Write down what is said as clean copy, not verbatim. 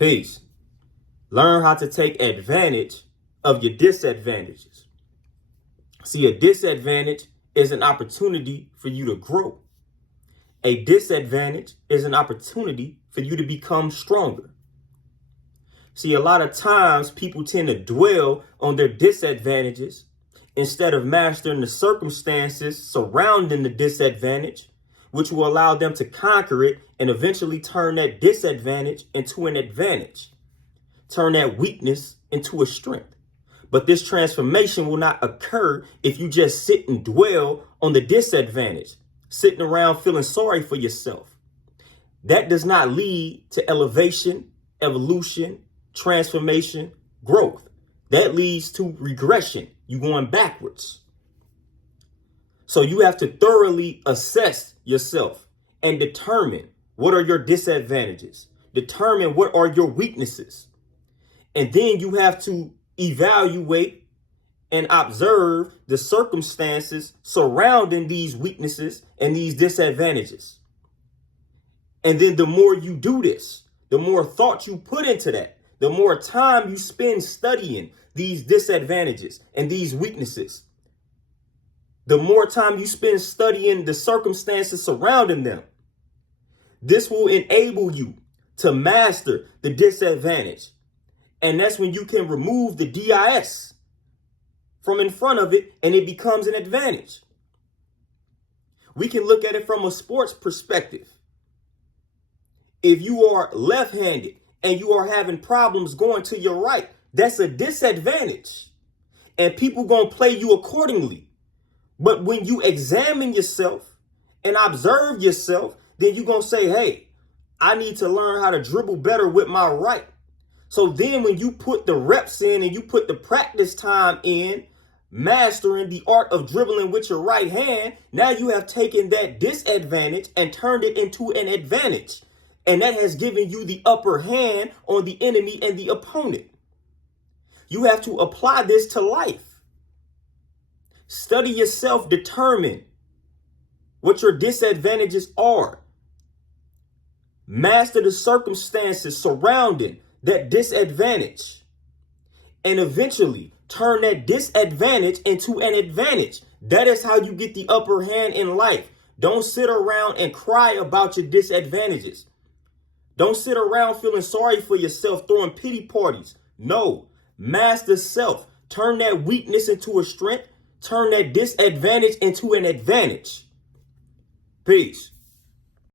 Peace. Learn how to take advantage of your disadvantages. See, a disadvantage is an opportunity for you to grow. A disadvantage is an opportunity for you to become stronger. See, a lot of times people tend to dwell on their disadvantages instead of mastering the circumstances surrounding the disadvantage, which will allow them to conquer it and eventually turn that disadvantage into an advantage. Turn that weakness into a strength. But this transformation will not occur if you just sit and dwell on the disadvantage, sitting around feeling sorry for yourself. That does not lead to elevation, evolution, transformation, growth. That leads to regression. You're going backwards. So you have to thoroughly assess yourself and determine what are your disadvantages. Determine what are your weaknesses. And then you have to evaluate and observe the circumstances surrounding these weaknesses and these disadvantages. And then the more you do this, the more thought you put into that, the more time you spend studying these disadvantages and these weaknesses, the more time you spend studying the circumstances surrounding them. This will enable you to master the disadvantage. And that's when you can remove the DIS from in front of it and it becomes an advantage. We can look at it from a sports perspective. If you are left-handed and you are having problems going to your right, that's a disadvantage. And people gonna play you accordingly. But when you examine yourself and observe yourself, then you're gonna say, hey, I need to learn how to dribble better with my right. So then when you put the reps in and you put the practice time in, mastering the art of dribbling with your right hand, now you have taken that disadvantage and turned it into an advantage. And that has given you the upper hand on the enemy and the opponent. You have to apply this to life. Study yourself, determine what your disadvantages are. Master the circumstances surrounding that disadvantage. And eventually turn that disadvantage into an advantage. That is how you get the upper hand in life. Don't sit around and cry about your disadvantages. Don't sit around feeling sorry for yourself, throwing pity parties. No, master self. Turn that weakness into a strength. Turn that disadvantage into an advantage. Peace.